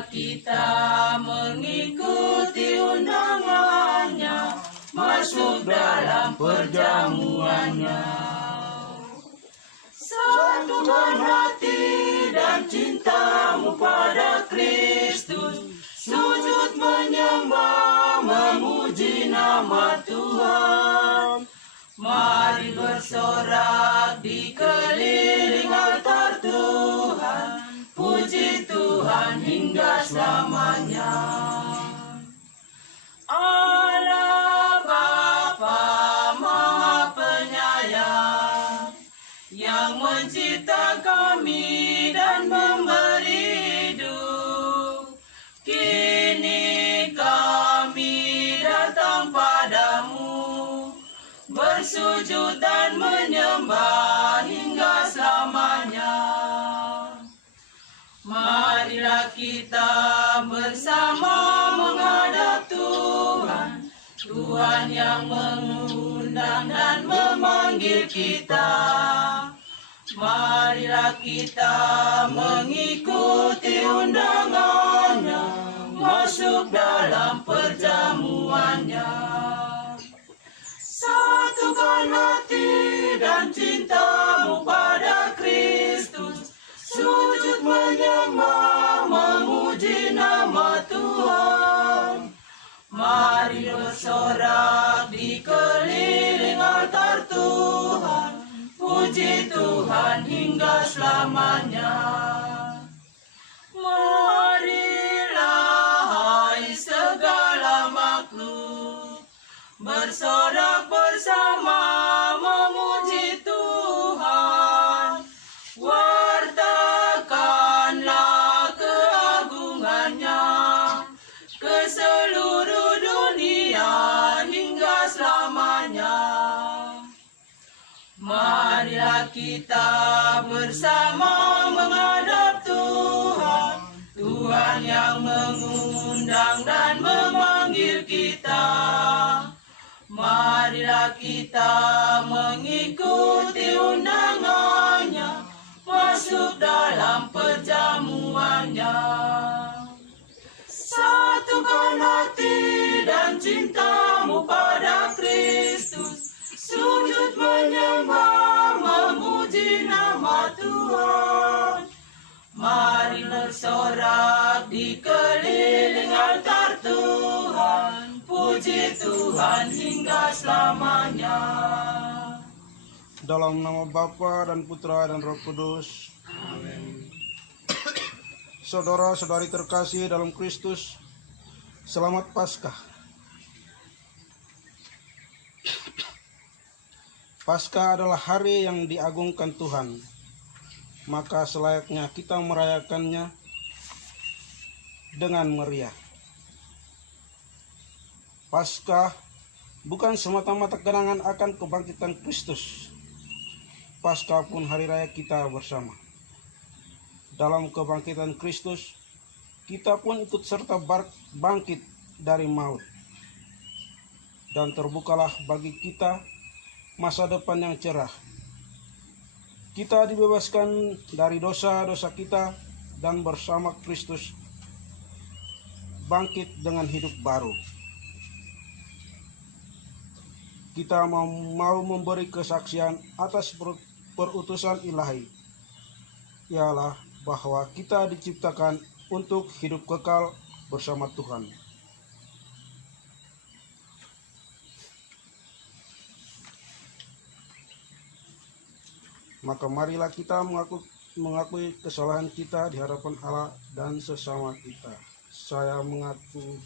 Marilah kita mengikuti undangannya, masuk dalam perjamuannya. Satukan hati dan cintamu pada Kristus, sujud menyembah memuji nama Tuhan. Mari bersorak di keliling altar Tuhan, puji Tuhan hingga selamanya. Allah Bapa Maha Penyayang, yang mencipta kami dan memberi hidup, kini kami datang padamu, bersujud dan menyembah hingga selamanya. Marilah kita bersama menghadap Tuhan, Tuhan yang mengundang dan memanggil kita. Marilah kita mengikuti undangannya, masuk dalam perjamuannya. Satukan hati dan cintamu pada Kristus, sujud menyembah memuji nama Tuhan. Mari bersorak di keliling altar Tuhan, puji Tuhan hingga selamanya. Marilah hai segala makhluk, bersorak bersama memuji Tuhan. Wartakanlah keagungannya ke seluruh dunia hingga selamanya. Marilah kita bersama menghadap Tuhan, Tuhan yang mengundang dan memanggil kita. Marilah kita mengikuti undangannya, masuk dalam perjamuannya. Satukan hati dan cintamu pada Kristus, sujud menyembah memuji nama Tuhan. Mari bersorak di keliling altar Tuhan, puji Tuhan hingga selamanya. Dalam nama Bapa dan Putra dan Roh Kudus. Amin. Saudara-saudari terkasih dalam Kristus, selamat Paskah. Paskah adalah hari yang diagungkan Tuhan, maka selayaknya kita merayakannya dengan meriah. Paskah bukan semata-mata kenangan akan kebangkitan Kristus. Paskah pun hari raya kita bersama. Dalam kebangkitan Kristus, kita pun ikut serta bangkit dari maut. Dan terbukalah bagi kita masa depan yang cerah. Kita dibebaskan dari dosa-dosa kita dan bersama Kristus bangkit dengan hidup baru. Kita mau memberi kesaksian atas perutusan ilahi, ialah bahwa kita diciptakan untuk hidup kekal bersama Tuhan. Maka marilah kita mengakui kesalahan kita di hadapan Allah dan sesama kita. Saya mengaku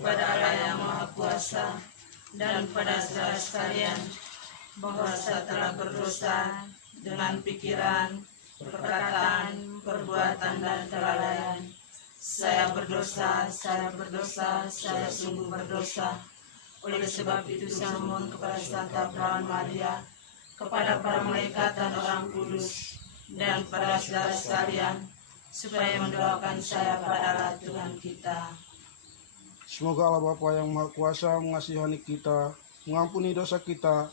pada Allah yang Maha Kuasa dan pada saudara sekalian bahwa saya telah berdosa dengan pikiran, perkataan, perbuatan, dan kelalaian. Saya berdosa, saya sungguh berdosa. Oleh sebab itu saya memohon kepada Santa Perawan Maria, kepada para malaikat dan orang kudus, dan kepada saudara sekalian, supaya mendoakan saya pada Allah Tuhan kita. semoga Allah Bapa yang Maha Kuasa mengasihani kita, mengampuni dosa kita,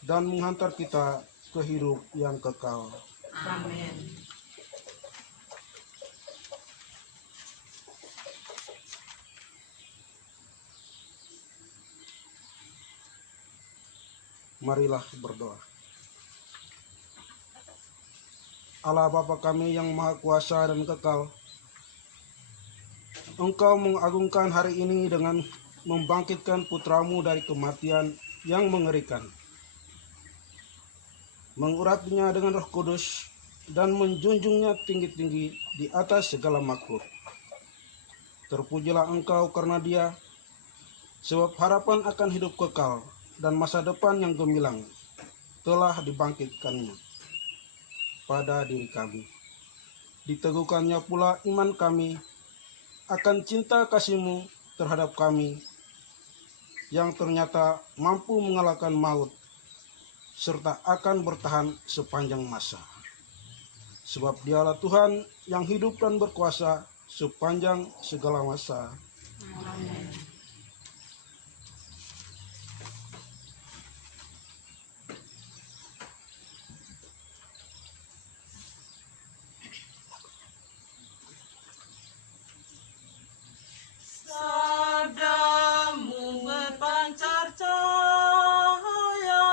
dan menghantar kita ke hidup yang kekal. Amin. Marilah berdoa. Allah Bapa kami yang Maha Kuasa dan Kekal, Engkau mengagungkan hari ini dengan membangkitkan putramu dari kematian yang mengerikan, mengurapinya dengan Roh Kudus, dan menjunjungnya tinggi-tinggi di atas segala makhluk. Terpujilah Engkau karena Dia, sebab harapan akan hidup kekal dan masa depan yang gemilang telah dibangkitkannya pada diri kami. Diteguhkannya pula iman kami akan cinta kasih-Mu terhadap kami yang ternyata mampu mengalahkan maut serta akan bertahan sepanjang masa. Sebab Dialah Tuhan yang hidup dan berkuasa sepanjang segala masa. Amin. Sabdamu berpancar cahaya,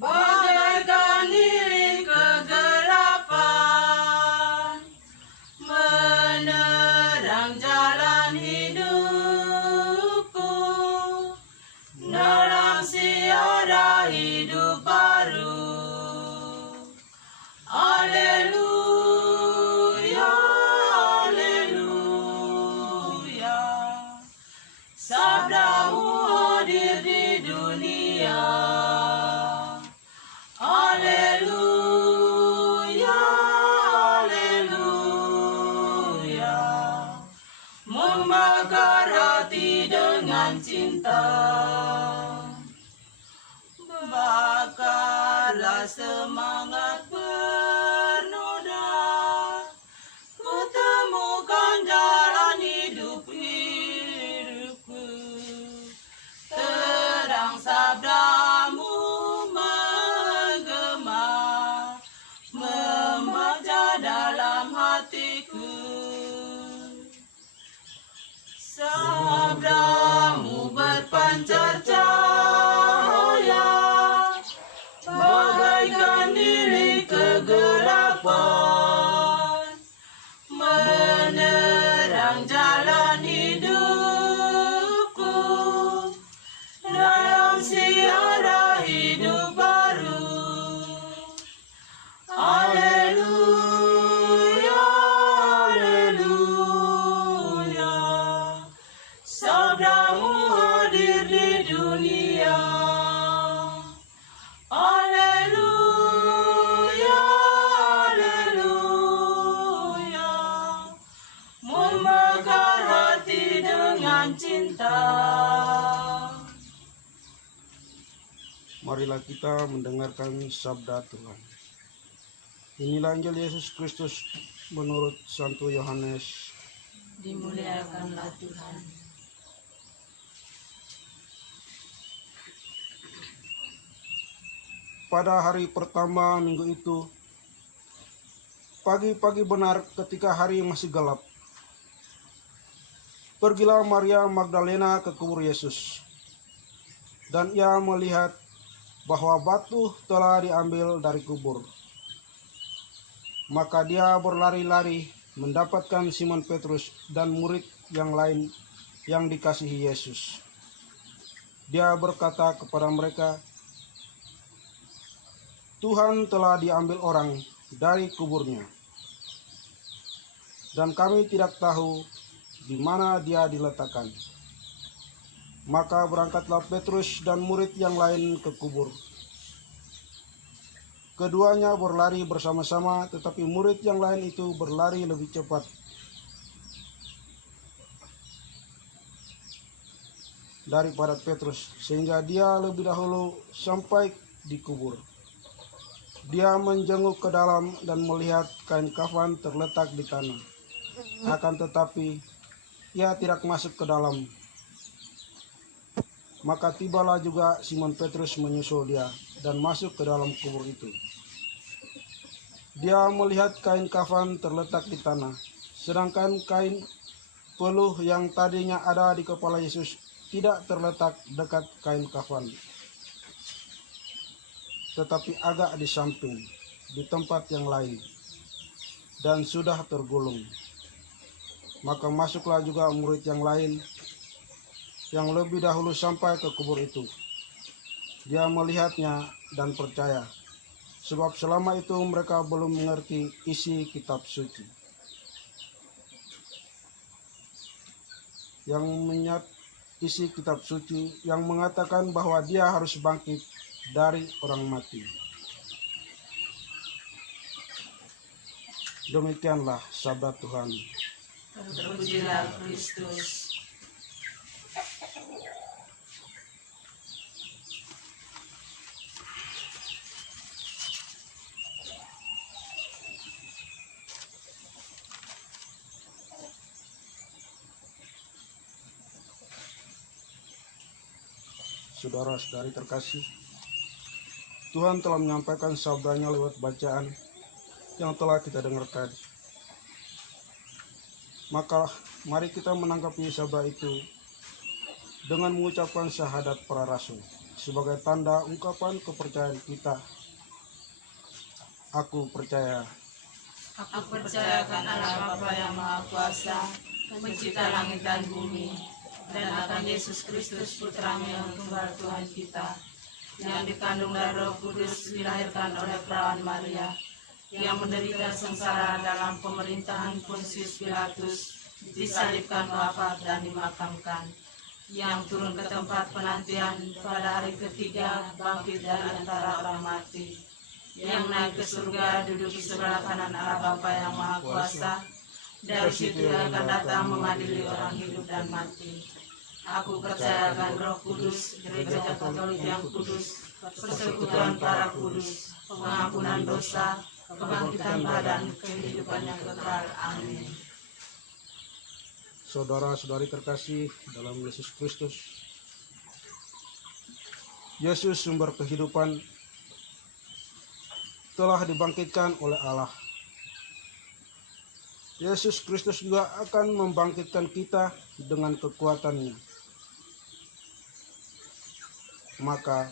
bagaikan lilin kegelapan, menerang jalan hidupku dalam siara hidup baru. Haleluya, haleluya, sabdamu hadir di dunia. Haleluya, haleluya, membakar hati dengan cinta. Bakarlah semangat bernoda, ku temukan jalan hidupku. Terang sabdamu menggema, membaca dalam hatiku. Sabdamu berpancar cahaya, bagaikan lilin kegelapan, menerang jalan hidupku dalam siara hidup baru. Haleluya, haleluya, sabdamu hadir di dunia. Haleluya, haleluya, membakar hati dengan cinta. Marilah kita mendengarkan sabda Tuhan. Inilah Injil Yesus Kristus menurut Santo Yohanes. Dimuliakanlah Tuhan. Pada hari pertama minggu itu, pagi-pagi benar ketika hari masih gelap, pergilah Maria Magdalena ke kubur Yesus. Dan ia melihat bahwa batu telah diambil dari kubur. Maka dia berlari-lari mendapatkan Simon Petrus dan murid yang lain yang dikasihi Yesus. Dia berkata kepada mereka, Tuhan telah diambil orang dari kuburnya, dan kami tidak tahu di mana dia diletakkan. Maka berangkatlah Petrus dan murid yang lain ke kubur. Keduanya berlari bersama-sama, tetapi murid yang lain itu berlari lebih cepat daripada Petrus, sehingga dia lebih dahulu sampai di kubur. Dia menjenguk ke dalam dan melihat kain kafan terletak di tanah. Akan tetapi ia tidak masuk ke dalam. Maka tibalah juga Simon Petrus menyusul dia dan masuk ke dalam kubur itu. Dia melihat kain kafan terletak di tanah, sedangkan kain peluh yang tadinya ada di kepala Yesus tidak terletak dekat kain kafan. tetapi agak di samping, di tempat yang lain, dan sudah tergulung. Maka masuklah juga murid yang lain, yang lebih dahulu sampai ke kubur itu. Dia melihatnya dan percaya, sebab selama itu mereka belum mengerti isi kitab suci. Isi kitab suci yang mengatakan bahwa dia harus bangkit dari orang mati. Demikianlah sabda Tuhan. Terpujilah Kristus. Saudara-saudari terkasih, Tuhan telah menyampaikan sabdanya lewat bacaan yang telah kita dengarkan. Maka mari kita menanggapi sabda itu dengan mengucapkan syahadat para rasul sebagai tanda ungkapan kepercayaan kita. Aku percaya. Aku percaya akan Allah Bapa yang Maha Kuasa, pencipta langit dan bumi, dan akan Yesus Kristus Putra-Nya yang tunggal Tuhan kita, yang dikandung dari Roh Kudus, dilahirkan oleh perawan Maria, yang menderita sengsara dalam pemerintahan Pontius Pilatus, disalibkan, wafat dan dimakamkan, yang turun ke tempat penantian pada hari ketiga, bangkit dari antara orang mati, yang naik ke surga, duduk di sebelah kanan Allah Bapa yang Maha Kuasa, dari situ Ia akan datang mengadili orang hidup dan mati. Aku percaya akan Roh Kudus, Gereja Katolik yang kudus, persekutuan para kudus, pengampunan dosa, kebangkitan badan, kehidupan yang kekal. Amin. Saudara-saudari terkasih dalam Yesus Kristus, Yesus sumber kehidupan telah dibangkitkan oleh Allah. Yesus Kristus juga akan membangkitkan kita dengan kekuatannya. Maka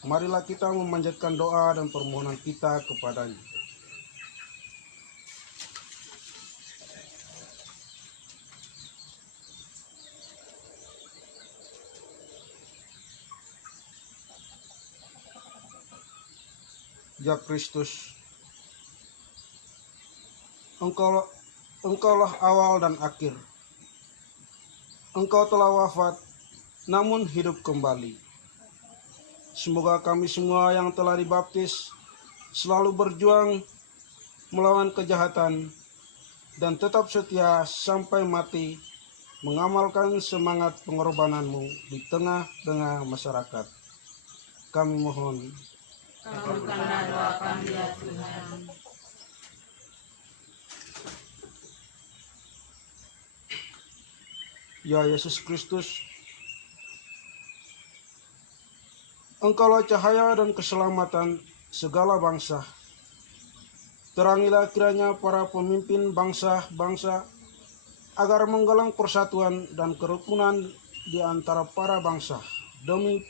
marilah kita memanjatkan doa dan permohonan kita kepadanya. Ya Kristus, Engkaulah awal dan akhir. Engkau telah wafat, namun hidup kembali. Semoga kami semua yang telah dibaptis selalu berjuang melawan kejahatan dan tetap setia sampai mati, mengamalkan semangat pengorbanan-Mu di tengah-tengah masyarakat. Kami mohon, Kabulkanlah doa kami ya Tuhan. Ya Yesus Kristus, Engkaulah cahaya dan keselamatan segala bangsa. Terangilah kiranya para pemimpin bangsa-bangsa agar menggalang persatuan dan kerukunan di antara para bangsa demi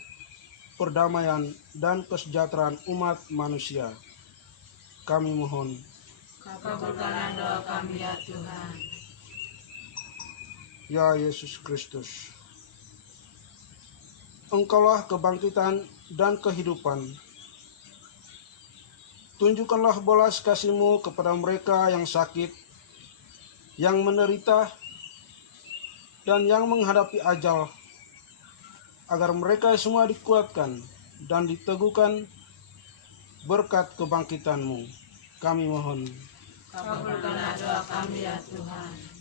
perdamaian dan kesejahteraan umat manusia. Kami mohon, Kabulkanlah doa kami ya Tuhan. ya Yesus Kristus, Engkaulah kebangkitan dan kehidupan. Tunjukkanlah belas kasih-Mu kepada mereka yang sakit, yang menderita, dan yang menghadapi ajal, agar mereka semua dikuatkan dan diteguhkan berkat kebangkitan-Mu. Kami mohon, Kabulkanlah doa kami ya Tuhan.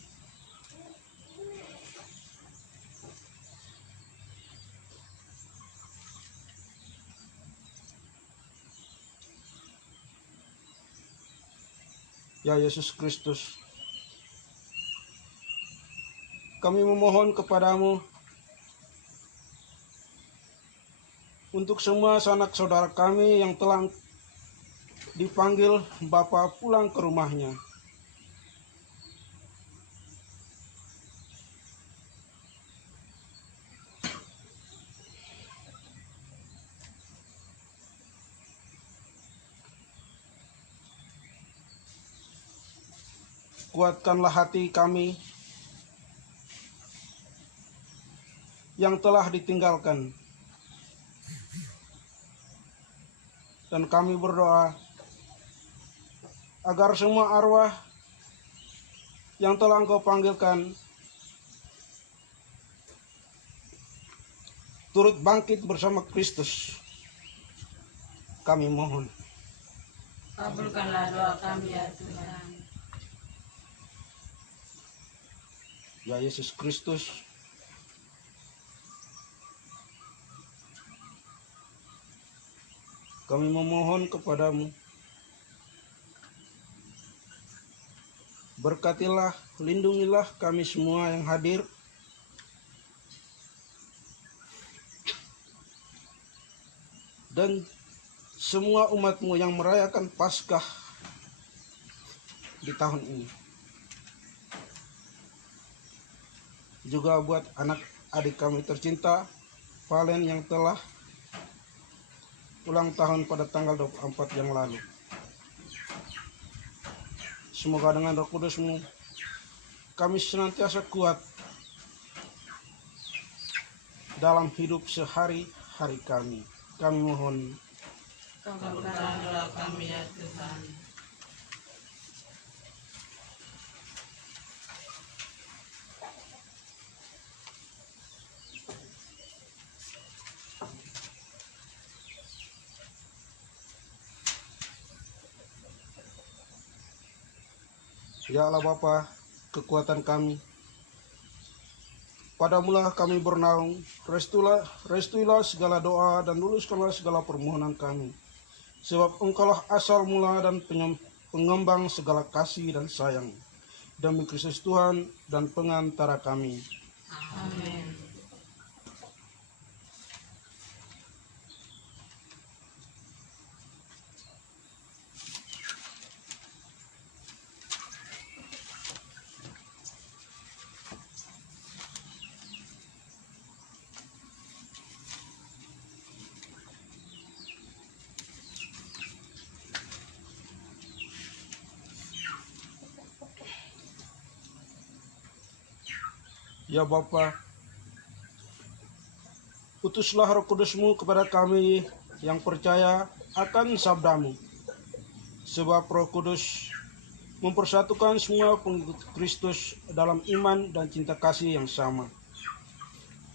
ya Yesus Kristus, kami memohon kepadamu untuk semua sanak saudara kami yang telah dipanggil Bapa pulang ke rumahnya. kuatkanlah hati kami yang telah ditinggalkan. Dan kami berdoa agar semua arwah yang telah Engkau panggilkan turut bangkit bersama Kristus. Kami mohon. Kabulkanlah doa kami ya Tuhan. Ya Yesus Kristus, kami memohon kepadamu, berkatilah, lindungilah kami semua yang hadir, dan semua umatmu yang merayakan Paskah di tahun ini. Juga buat anak-adik kami tercinta, Valen yang telah ulang tahun pada tanggal 24 yang lalu. Semoga dengan Roh Kudus-Mu kami senantiasa kuat dalam hidup sehari-hari kami. Kami mohon. Kabulkanlah doa kami ya Tuhan. Ya Allah Bapa, kekuatan kami, padamulah kami bernaung, restuilah segala doa dan luluskanlah segala permohonan kami. Sebab Engkaulah asal mula dan pengembang segala kasih dan sayang. Demi Kristus Tuhan dan pengantara kami. Amin. Ya Bapa, utuslah Roh Kudus-Mu kepada kami yang percaya akan sabda-Mu. Sebab Roh Kudus mempersatukan semua pengikut Kristus dalam iman dan cinta kasih yang sama.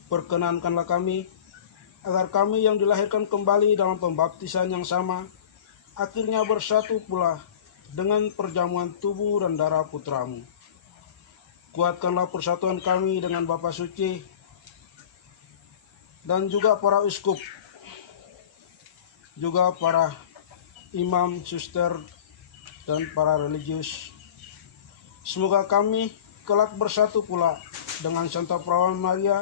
Perkenankanlah kami, agar kami yang dilahirkan kembali dalam pembaptisan yang sama, akhirnya bersatu pula dengan perjamuan tubuh dan darah Putra-Mu. Kuatkanlah persatuan kami dengan Bapa Suci dan juga para uskup, juga para imam, suster, dan para religius. Semoga kami kelak bersatu pula dengan Santa Perawan Maria,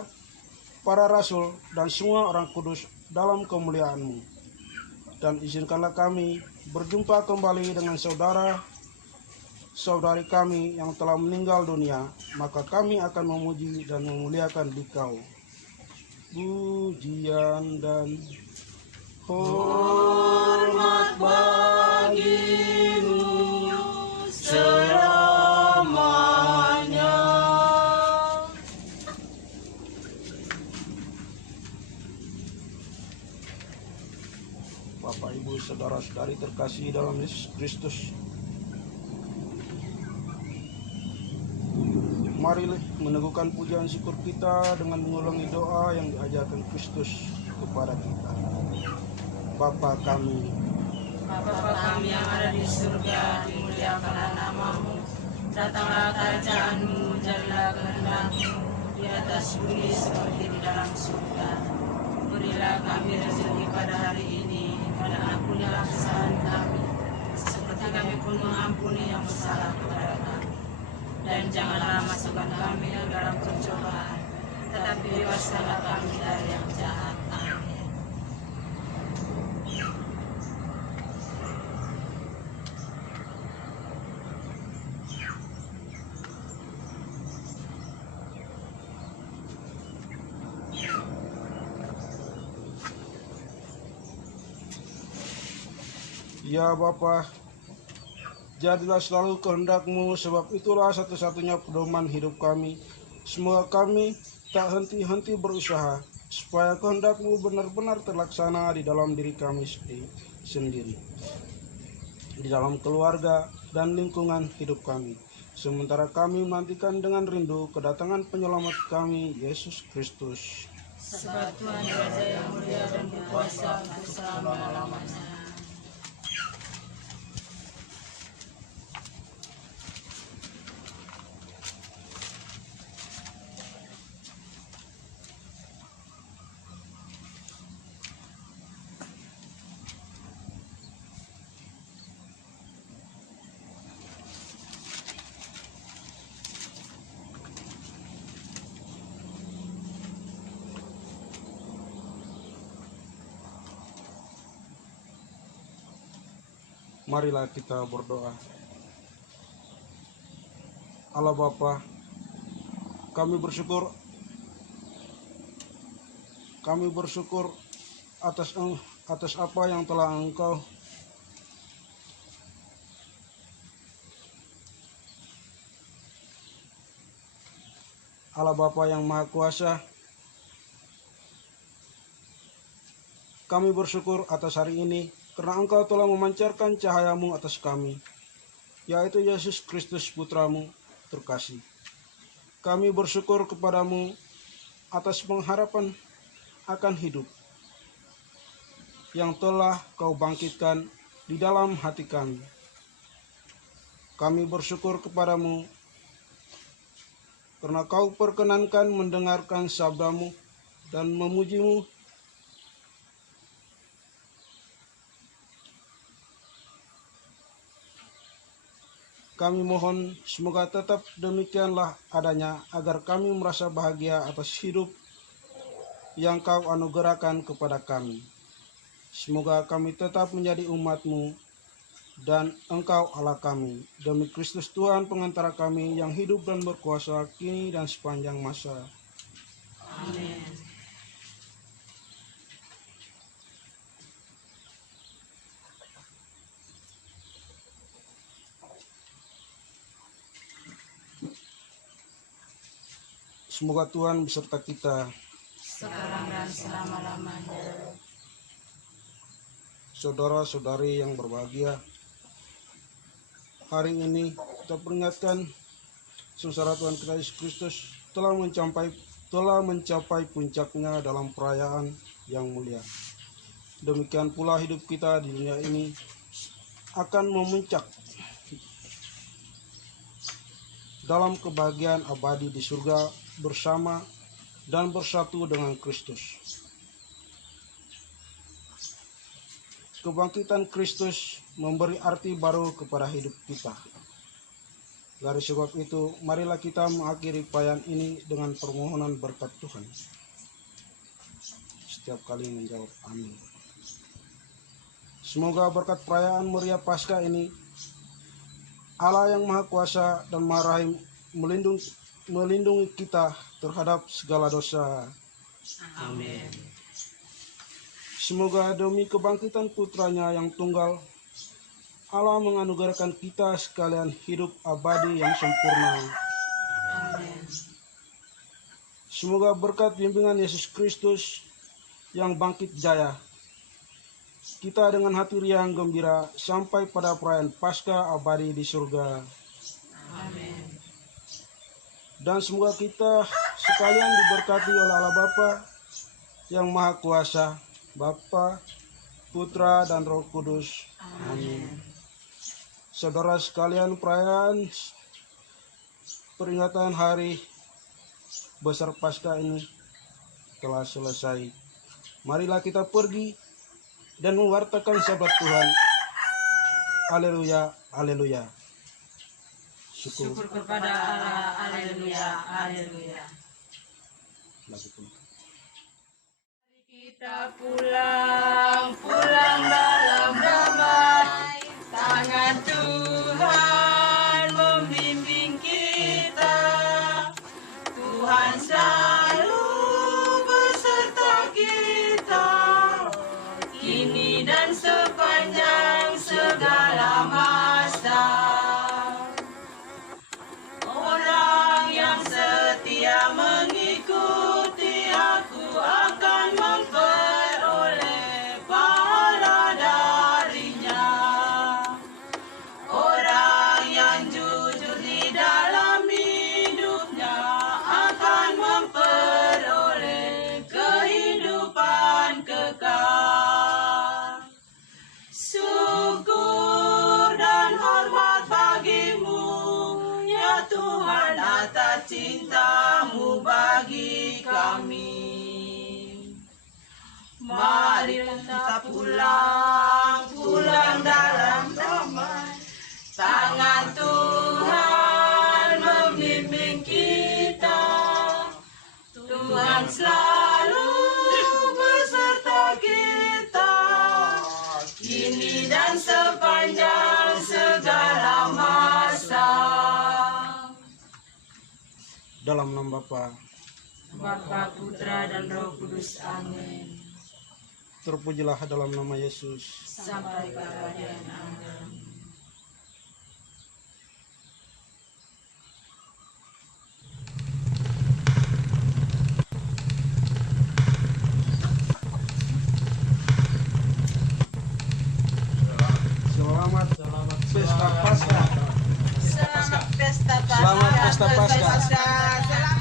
para rasul, dan semua orang kudus dalam kemuliaan-Mu. Dan izinkanlah kami berjumpa kembali dengan saudari kami yang telah meninggal dunia, maka kami akan memuji dan memuliakan Dikau. Pujian dan hormat bagi-Mu selamanya. Bapak, Ibu, saudara-saudari terkasih dalam Yesus Kristus, mari meneguhkan pujian syukur kita dengan mengulangi doa yang diajarkan Kristus kepada kita. Bapa kami, Bapa kami yang ada di surga, dimuliakanlah nama-Mu. Datanglah kerajaan-Mu, jadilah kehendak-Mu di atas bumi seperti di dalam surga. Berilah kami rezeki pada hari ini, dan ampunilah kesalahan kami, seperti kami pun mengampuni yang bersalah kepada kami. Dan janganlah masukkan kami ke dalam pencobaan, tetapi bebaskanlah kami dari yang jahat. Amin. ya Bapa, Jadilah selalu kehendak-Mu, sebab itulah satu-satunya pedoman hidup kami. Semoga kami tak henti-henti berusaha, supaya kehendak-Mu benar-benar terlaksana di dalam diri kami sendiri, di dalam keluarga dan lingkungan hidup kami. Sementara kami menantikan dengan rindu kedatangan penyelamat kami, Yesus Kristus. Sebab Tuhan Raja yang mulia dan berkuasa untuk selama-lamanya. Marilah kita berdoa. Allah Bapa, kami bersyukur atas apa yang telah Engkau Allah Bapa yang Maha Kuasa. Kami bersyukur atas hari ini karena Engkau telah memancarkan cahaya-Mu atas kami, yaitu Yesus Kristus Putra-Mu terkasih. Kami bersyukur kepadamu atas pengharapan akan hidup yang telah Kau bangkitkan di dalam hati kami. Kami bersyukur kepadamu karena Kau perkenankan mendengarkan sabda-Mu dan memuji-Mu. Kami mohon semoga tetap demikianlah adanya, agar kami merasa bahagia atas hidup yang Kau anugerahkan kepada kami. Semoga kami tetap menjadi umat-Mu dan Engkau Allah kami. Demi Kristus Tuhan pengantara kami yang hidup dan berkuasa kini dan sepanjang masa. Amin. Semoga Tuhan beserta kita. Sekarang dan selama-lamanya. Saudara-saudari yang berbahagia, hari ini kita peringatkan sengsara Tuhan kita Yesus Kristus telah mencapai puncaknya dalam perayaan yang mulia. Demikian pula hidup kita di dunia ini akan memuncak dalam kebahagiaan abadi di surga bersama dan bersatu dengan Kristus. Kebangkitan Kristus memberi arti baru kepada hidup kita. Dari sebab itu, marilah kita mengakhiri perayaan ini dengan permohonan berkat Tuhan. Setiap kali menjawab amin. Semoga berkat perayaan meriah Paskah ini, Allah yang Maha Kuasa dan Maha Rahim melindungi kita terhadap segala dosa. Amin. Semoga demi kebangkitan putranya yang tunggal, Allah menganugerahkan kita sekalian hidup abadi yang sempurna. Amin. Semoga berkat bimbingan Yesus Kristus yang bangkit jaya, kita dengan hati riang gembira sampai pada perayaan Paskah abadi di surga. Amin. Dan semoga kita sekalian diberkati oleh Allah Bapa yang Maha Kuasa, Bapa, Putra, dan Roh Kudus. Amin. Saudara sekalian, perayaan peringatan hari besar Paskah ini telah selesai. Marilah kita pergi dan mewartakan sabda Tuhan. Haleluya, haleluya. Syukur kepada Allah. Haleluya, haleluya. Kita pulang dalam damai, tangan Tuhan membimbing kita. Tuhan selalu beserta kita, kini dan sepanjang segala masa. cintamu bagi kami. Mari kita pulang dalam damai. Tangan Tuhan membimbing kita. Tuhan selalu beserta kita, kini dan sepanjang segala masa. Dalam nama Bapa, Bapa, Putra, dan Roh Kudus. Amin. terpujilah dalam nama Yesus. Sampai keabadian. Amin. Selamat pesta Paskah. Selamat pesta Paskah. Selamat pesta Paskah. Selamat